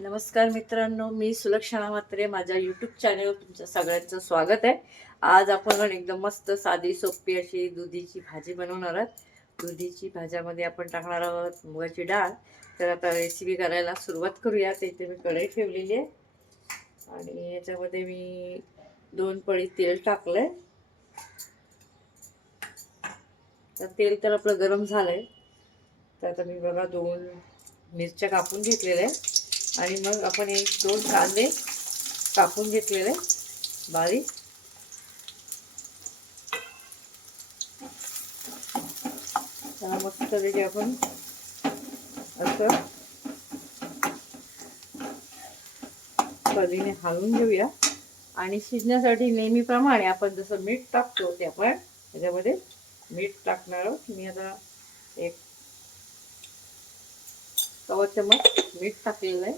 नमस्कार मित्रांनो, मी सुलक्षणा म्हात्रे. माझ्या यूट्यूब चॅनलवर तुमचं सगळ्यांचं स्वागत आहे. आज आपण एकदम मस्त साधी सोपी अशी दुधीची भाजी बनवणार आहोत. दुधीची भाज्यामध्ये आपण टाकणार आहोत मुगाची डाळ. तर आता रेसिपी करायला सुरुवात करूया. इथे मी कढई ठेवलेली आहे आणि याच्यामध्ये मी 2 पळी तेल टाकलंय. तर तेल तर आपलं गरम झालंय. तर आता मी बघा 2 मिरच्या कापून घेतलेल्या आहे आणि मग आपण 1-2 कांदे कापून घेतलेले बारीक. त्याला मस्तपैकी आपण असं परीने हलवून घेऊया. आणि शिजण्यासाठी नेहमीप्रमाणे आपण जसं मीठ टाकतो ते आपण त्याच्यामध्ये मीठ टाकणार आहोत. मी आता 1 चमच मीठ टाकलेलं आहे.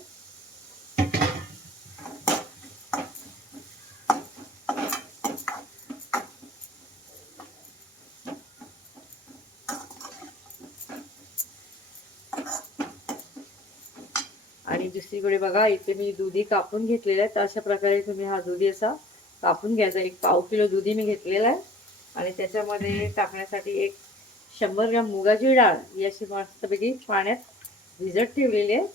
आणि दुसरीकडे बघा इथे मी दुधी कापून घेतलेला आहे. तर अशा प्रकारे तुम्ही हा दुधी असा कापून घ्यायचा. 1 पाव किलो दुधी मी घेतलेला आहे आणि त्याच्यामध्ये टाकण्यासाठी 100 ग्रॅम मुगाची डाळ ही अशी मस्तपैकी पाण्यात भिजत ठेवलेली आहे.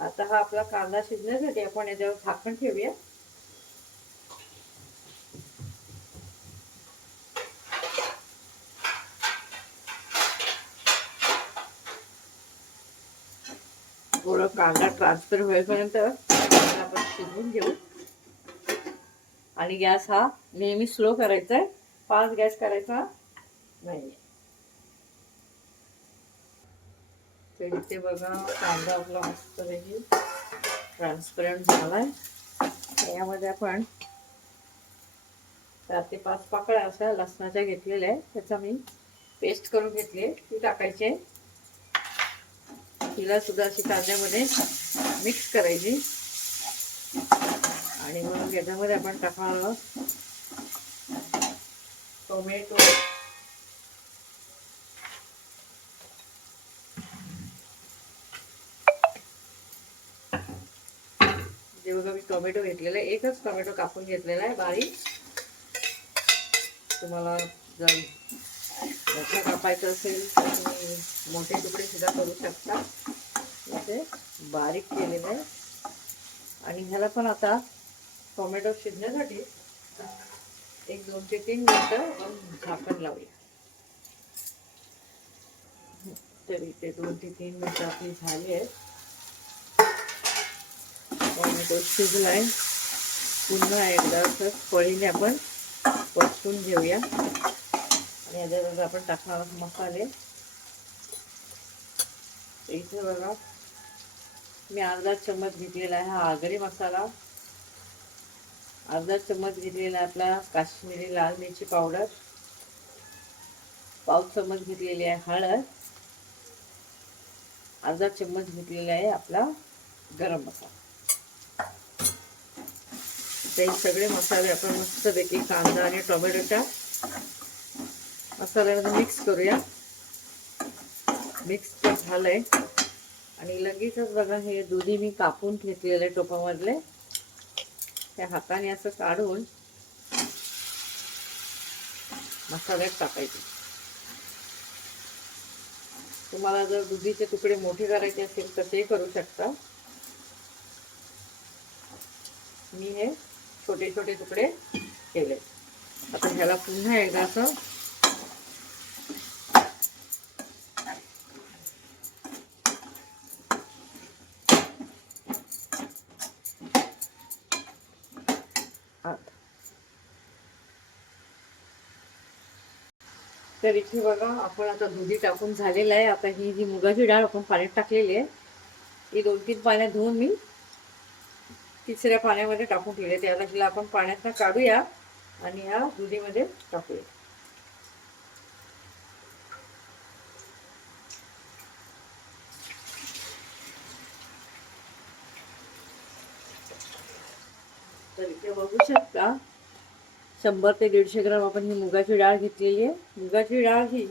आता हा आपला कांदा शिजण्यासाठी आपण याच्यावर झाकण ठेवूया. थोडं कांदा ट्रान्सफर होईपर्यंत आपण शिजवून घेऊ. आणि गॅस हा नेहमी स्लो करायचा आहे, फास्ट गॅस करायचा नाही. तर इथे बघा कांदा आपला मस्तपैकी ट्रान्सपरंट झालाय. यामध्ये आपण 4 ते 5 पाकळ्या अशा लसणाच्या घेतलेल्या आहे. त्याचा मी पेस्ट करून घेतली आहे, ती टाकायची आहे. तिला सुद्धा अशी कांद्यामध्ये मिक्स करायची. आणि मग याच्यामध्ये आपण टाकणार आहोत टोमॅटो. जे बघा मी टोमॅटो घेतलेला आहे, 1च टोमॅटो कापून घेतलेला आहे बारीक. तुम्हाला जर मोठा कापायचं असेल तर तुम्ही मोठे तुकडे सुद्धा करू शकता. असे बारीक केलेलं आहे. आणि ह्याला पण आता टोमॅटो शिजण्यासाठी 2 ते 3 मिनिटं आपण झाकण लावूया. तर इथे 2 ते 3 मिनिटं आपली झाली आहेत. टोमॅटो शिजलाय. पुन्हा एकदा असं पळीने आपण परतून घेऊया. आणि याच्यावर आपण टाकणार मसाले. इथे बघा मी अर्धा चम्मच घेतलेला आहे हा आगरी मसाला. अर्धा चम्मच घेतलेला आपला काश्मीरी लाल मिरची पावडर. पाव चम्मच घेतलेली आहे हळद. अर्धा चम्मच घेतलेला आहे आपला गरम मसाला. ते सगळे मसाले आपण मस्तपैकी कांदा आणि टोमॅटोच्या मसाल्यामध्ये मिक्स करूया. मिक्स झालंय. आणि लगेचच बघा हे दुधी मी कापून घेतलेले टोपामधले त्या हाताने असं काढून मसाल्यात टाकायचे. तुम्हाला जर दुधीचे तुकडे मोठे करायचे असेल तर ते करू शकता. मी हे छोटे छोटे तुकडे केले. आता ह्याला पुन्हा एकदा असं तर इथे बघा आपण आता दुधी टाकून झालेला आहे. आता ही जी मुगाची डाळ आपण पाण्यात टाकलेली आहे ही 2-3 पाण्यात धुवून मी 3ऱ्या पाण्यामध्ये टाकून ठेवले. त्याला हिला आपण पाण्यातनं काढूया आणि या दुधीमध्ये टाकूया. तर इथे बघू शकता 100 ते 150 ग्राम आपण ही मुगाची डाळ घेतलेली आहे. मुगाची डाळ ही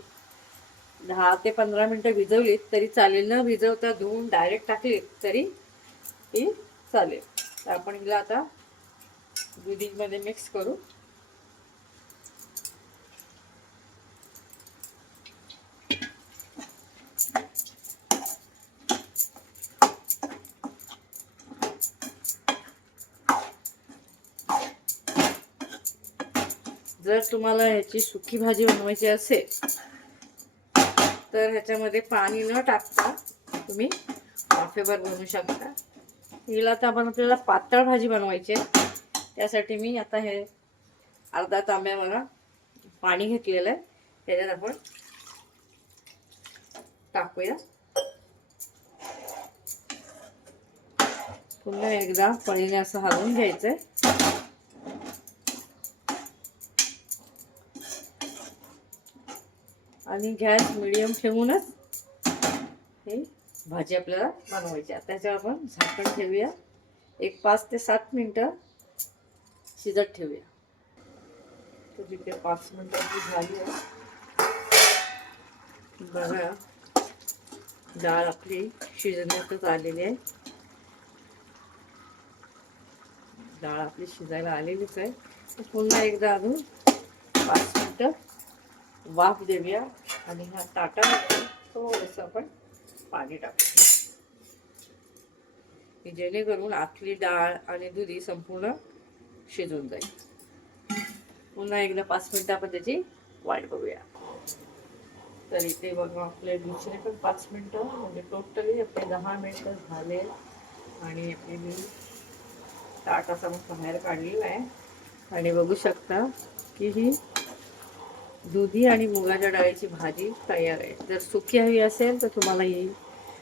10 ते 15 मिनिटं भिजवलीत तरी चालेल. न भिजवता धुवून डायरेक्ट टाकलीत तरी ही चालेल. तर आपण हिला आता दुधीमध्ये मिक्स करू. जर तुम्हाला ह्याची सुकी भाजी बनवायची असेल तर ह्याच्यामध्ये पाणी न टाकता तुम्ही वाफेवर बनवू शकता. हिला तर आपल्याला पातळ भाजी बनवायची आहे. त्यासाठी मी आता हे अर्धा तांब्या मला पाणी घेतलेलं आहे. त्याच्यात आपण टाकूया. पुन्हा एकदा पळीने असं हलवून घ्यायचंय. आणि गॅस मिडियम ठेवूनच ही भाजी आपल्याला बनवायची आहे. त्याच्यावर आपण झाकण ठेवूया. एक 5 ते 7 मिनिटं शिजत ठेवूया. तर तिथे 5 मिनिटाची झाली आहे. बघा डाळ आपली शिजण्यातच आलेली आहे. डाळ आपली शिजायला आलेलीच आहे. पुन्हा एकदा अजून 5 मिनिटं वाफ देऊया. आणि ह्या ताटामध्ये थोडंसं आपण पाणी टाकूया की जेणेकरून आतली डाळ आणि दुधी संपूर्ण शिजून जाईल. पुन्हा एकदा 5 मिनिटं आपण त्याची वाट बघूया. तर इथे बघा आपले दुसरे पण 5 मिनिटं म्हणजे टोटली आपले 10 मिनिटं झाले. आणि आपली ताट असा मग बाहेर काढलेला आहे. आणि बघू शकता की ही दुधी आणि मुगाच्या डाळीची भाजी तयार आहे. जर सुकी हवी असेल तर तुम्हाला ही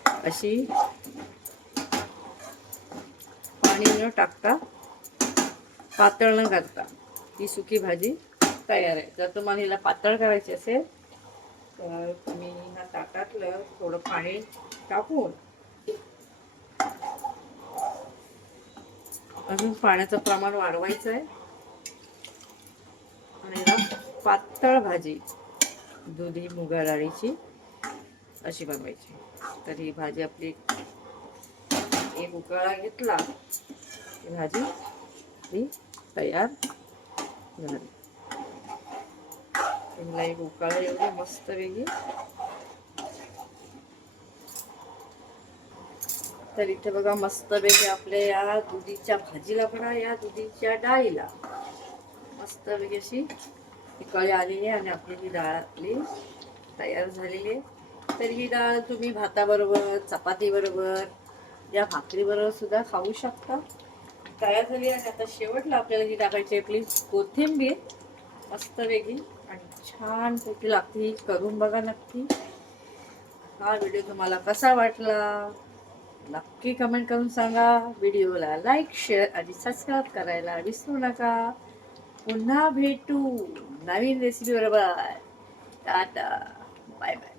अशी पाणी न टाकता पातळ न करता ही सुकी भाजी तयार आहे. जर तुम्हाला हिला पातळ करायची असेल तर तुम्ही ह्या ताटातलं थोडं पाणी टाकून अजून पाण्याचं प्रमाण वाढवायचं आहे. आणि पातळ भाजी दुधी मुगा डाळीची अशी बनवायची. तर ही भाजी आपली एक उकळा घेतला ही भाजी ही तयार झाली. तिला एक उकळा येऊ दे मस्त वेगळी. तर इथे बघा मस्त वेगळी आपल्या या दुधीच्या भाजीला पण या दुधीच्या डाळीला मस्त वेगळी अशी उकळी आलेली आहे. आणि आपली ही डाळ आपली तयार झालेली आहे. तर ही डाळ तुम्ही भाताबरोबर चपाती बरोबर या भाकरी बरोबर सुद्धा खाऊ शकता. तयार झाली. आणि आता शेवटला आपल्याला ही टाकायची आपली कोथिंबीर मस्त वेगळी आणि छान कुठे लागते. ही करून बघा नक्की. हा व्हिडिओ तुम्हाला कसा वाटला नक्की कमेंट करून सांगा. व्हिडिओला लाईक शेअर आणि सबस्क्राईब करायला विसरू नका. पुन्हा भेटू नवीन रेसिपी बरोबर. Tata bye bye.